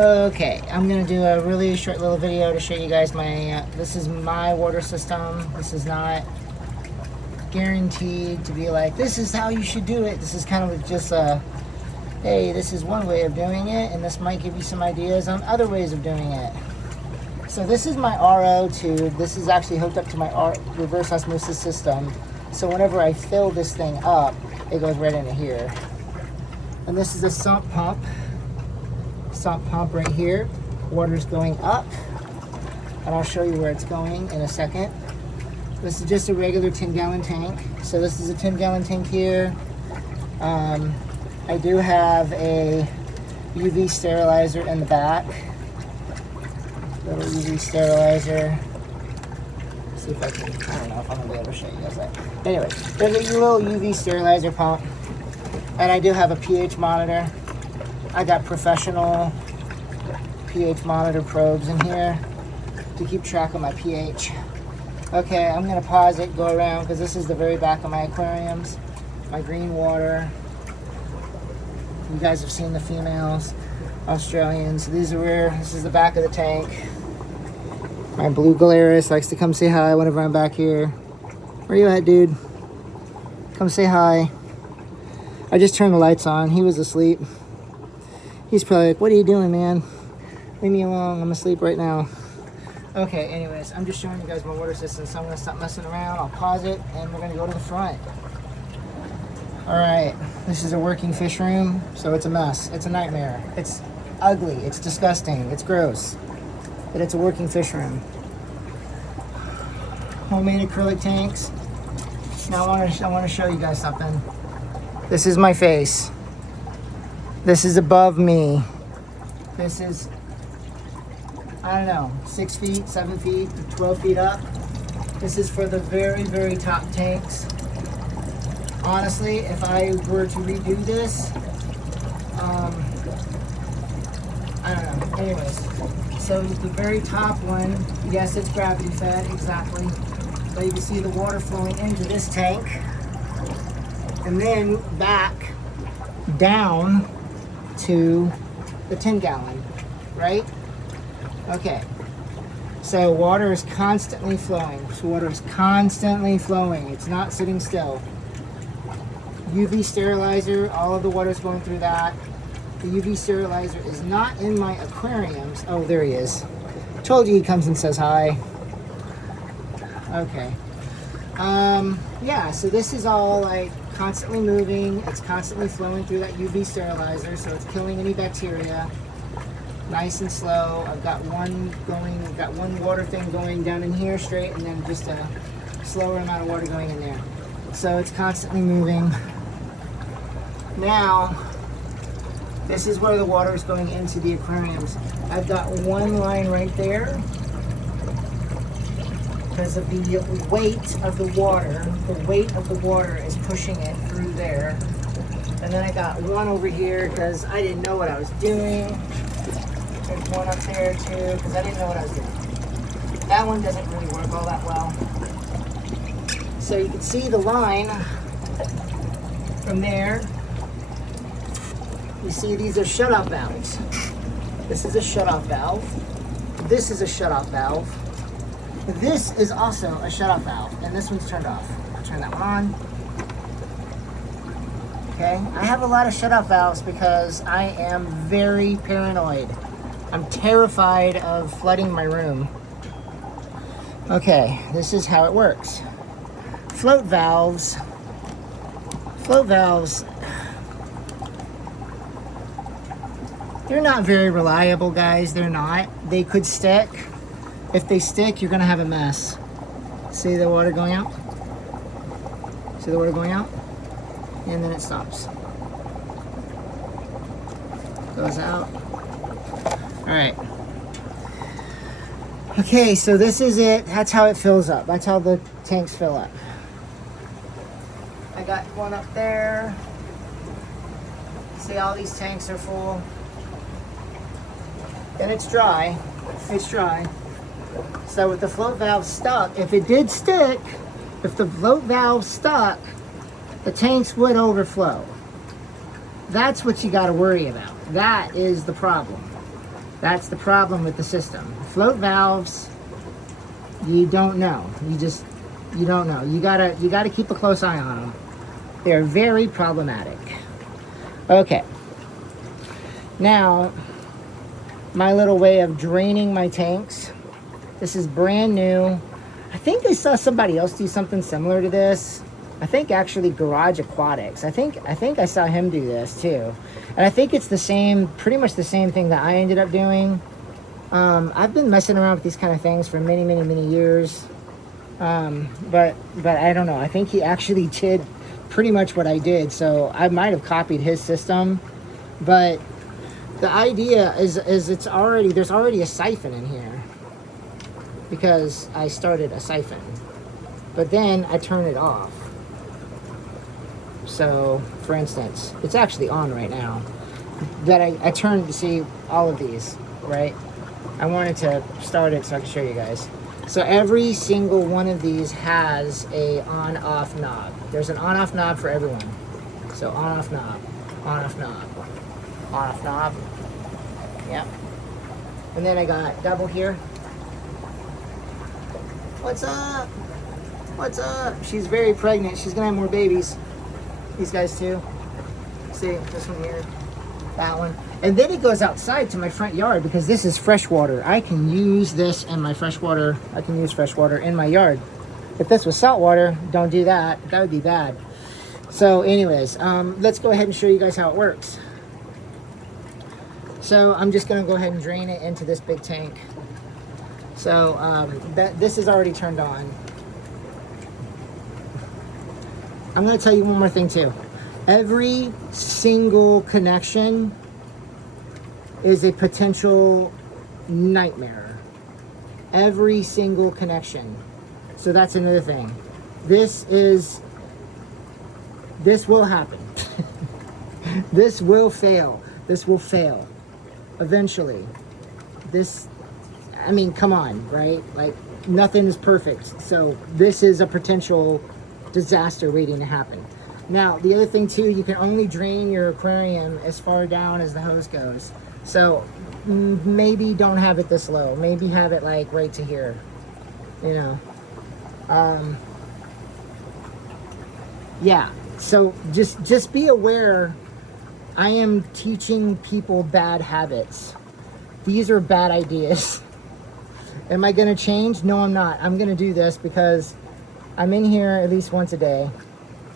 Okay, I'm gonna do a really short little video to show you guys my, this is my water system. This is not guaranteed to be like, this is how you should do it. This is kind of just a, hey, this is one way of doing it, and this might give you some ideas on other ways of doing it. So this is my RO tube. This is actually hooked up to my reverse osmosis system. So whenever I fill this thing up, it goes right into here. And this is a sump pump. Sump pump right here. Water's going up. And I'll show you where it's going in a second. This is just a regular 10-gallon tank. So this is a 10-gallon tank here. I do have a UV sterilizer in the back. Little UV sterilizer. See if I can, I don't know if I'm gonna be able to show you guys that. Anyway, there's a little UV sterilizer pump. And I do have a pH monitor. I got professional pH monitor probes in here to keep track of my pH. Okay, I'm gonna pause it, go around, because this is the very back of my aquariums. My green water. You guys have seen the females, Australians. These are where, this is the back of the tank. My blue Galaris likes to come say hi whenever I'm back here. Where you at, dude? Come say hi. I just turned the lights on. He was asleep. He's probably like, what are you doing, man? Leave me alone. I'm asleep right now. Okay, anyways, I'm just showing you guys my water system, so I'm going to stop messing around. I'll pause it, and we're going to go to the front. All right, this is a working fish room, so it's a mess. It's a nightmare. It's ugly. It's disgusting. It's gross. But it's a working fish room. Homemade acrylic tanks. Now I want to show you guys something. This is my face. This is above me. This is, I don't know, 6 feet, 7 feet, 12 feet up. This is for the very, very top tanks. Honestly, if I were to redo this, I don't know. Anyways, so the very top one, yes, it's gravity fed, exactly. But you can see the water flowing into this tank, and then back down to the 10-gallon, right? Okay. So water is constantly flowing. So water is constantly flowing. It's not sitting still. UV sterilizer, all of the water is going through that. The UV sterilizer is not in my aquariums. Oh, there he is. Told you he comes and says hi. Okay. Yeah, so this is all like constantly moving. It's constantly flowing through that UV sterilizer, so it's killing any bacteria. Nice and slow. I've got one water thing going down in here straight, and then just a slower amount of water going in there. So it's constantly moving. Now, this is where the water is going into the aquariums. I've got one line right there because of the weight of the water. The weight of the water is pushing it through there. And then I got one over here because I didn't know what I was doing. There's one up there too because I didn't know what I was doing. That one doesn't really work all that well. So you can see the line from there. You see these are shut-off valves. This is a shut-off valve. This is a shut-off valve. This is also a shut-off valve, and this one's turned off. I'll turn that one on. Okay, I have a lot of shut-off valves because I am very paranoid. I'm terrified of flooding my room. Okay, this is how it works. Float valves, they're not very reliable, guys. They're not. They could stick. If they stick, you're gonna have a mess. See the water going out? See the water going out? And then it stops. Goes out. All right. Okay, so this is it. That's how it fills up. That's how the tanks fill up. I got one up there. See, all these tanks are full. And it's dry. It's dry. So with the float valve stuck, if it did stick, if the float valve stuck, the tanks would overflow. That's what you got to worry about. That is the problem. That's the problem with the system. Float valves, you don't know. You don't know. You gotta keep a close eye on them. They're very problematic. Okay. Now, my little way of draining my tanks. This is brand new. I think I saw somebody else do something similar to this. I think actually Garage Aquatics. I think I saw him do this too. And I think it's the same, pretty much the same thing that I ended up doing. I've been messing around with these kind of things for many, many, many years. But I don't know. I think he actually did pretty much what I did. So I might have copied his system. But the idea is there's already a siphon in here. Because I started a siphon. But then I turn it off. So, for instance, it's actually on right now. But I turned to see all of these, right? I wanted to start it so I can show you guys. So every single one of these has a on-off knob. There's an on-off knob for everyone. So on-off knob, on-off knob, on-off knob. Yep. And then I got double here. What's up? What's up? She's very pregnant. She's gonna have more babies. These guys too. See, this one here, that one. And then it goes outside to my front yard because this is freshwater. I can use this in my freshwater. I can use freshwater in my yard. If this was saltwater, don't do that. That would be bad. So anyways, let's go ahead and show you guys how it works. So I'm just gonna go ahead and drain it into this big tank. So this is already turned on. I'm going to tell you one more thing too. Every single connection is a potential nightmare. Every single connection. So that's another thing. This will happen. This will fail. This will fail. Eventually. I mean, come on, right? Like, nothing is perfect. So this is a potential disaster waiting to happen. Now, the other thing too, you can only drain your aquarium as far down as the hose goes. So maybe don't have it this low. Maybe have it like right to here, you know. Yeah, so just be aware. I am teaching people bad habits. These are bad ideas. Am I going to change? No, I'm not. I'm going to do this because I'm in here at least once a day,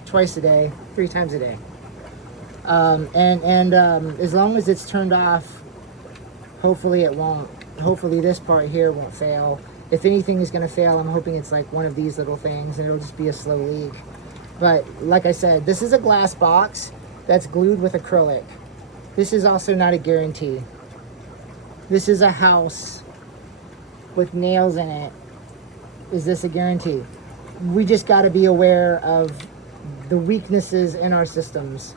twice a day, 3 times a day. As long as it's turned off, hopefully it won't. Hopefully this part here won't fail. If anything is going to fail, I'm hoping it's like one of these little things and it'll just be a slow leak. But like I said, this is a glass box that's glued with acrylic. This is also not a guarantee. This is a house with nails in it. Is this a guarantee? We just got to be aware of the weaknesses in our systems.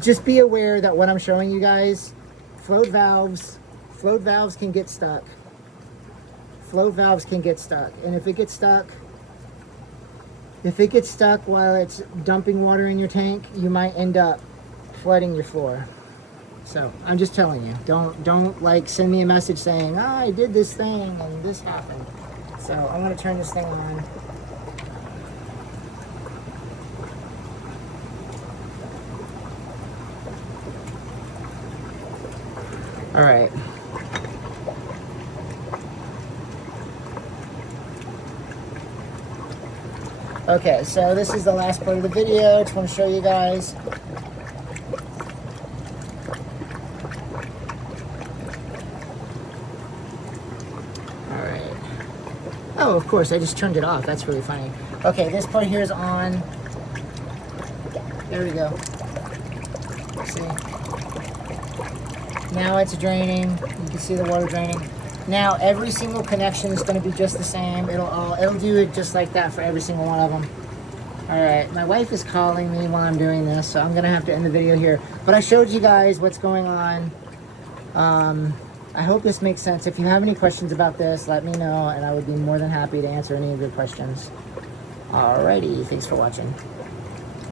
Just be aware that what I'm showing you guys, float valves can get stuck. Float valves can get stuck. And if it gets stuck while it's dumping water in your tank, you might end up flooding your floor. So I'm just telling you, don't like send me a message saying, oh, I did this thing and this happened. So I'm going to turn this thing on. All right. Okay, so this is the last part of the video. Just want to show you guys. Oh, of course, I just turned it off. That's really funny. Okay, this part here is on. There we go. See? Now it's draining. You can see the water draining. Now every single connection is going to be just the same. It'll do it just like that for every single one of them. All right, my wife is calling me while I'm doing this, so I'm going to have to end the video here. But I showed you guys what's going on. I hope this makes sense. If you have any questions about this, let me know, and I would be more than happy to answer any of your questions. Alrighty, thanks for watching.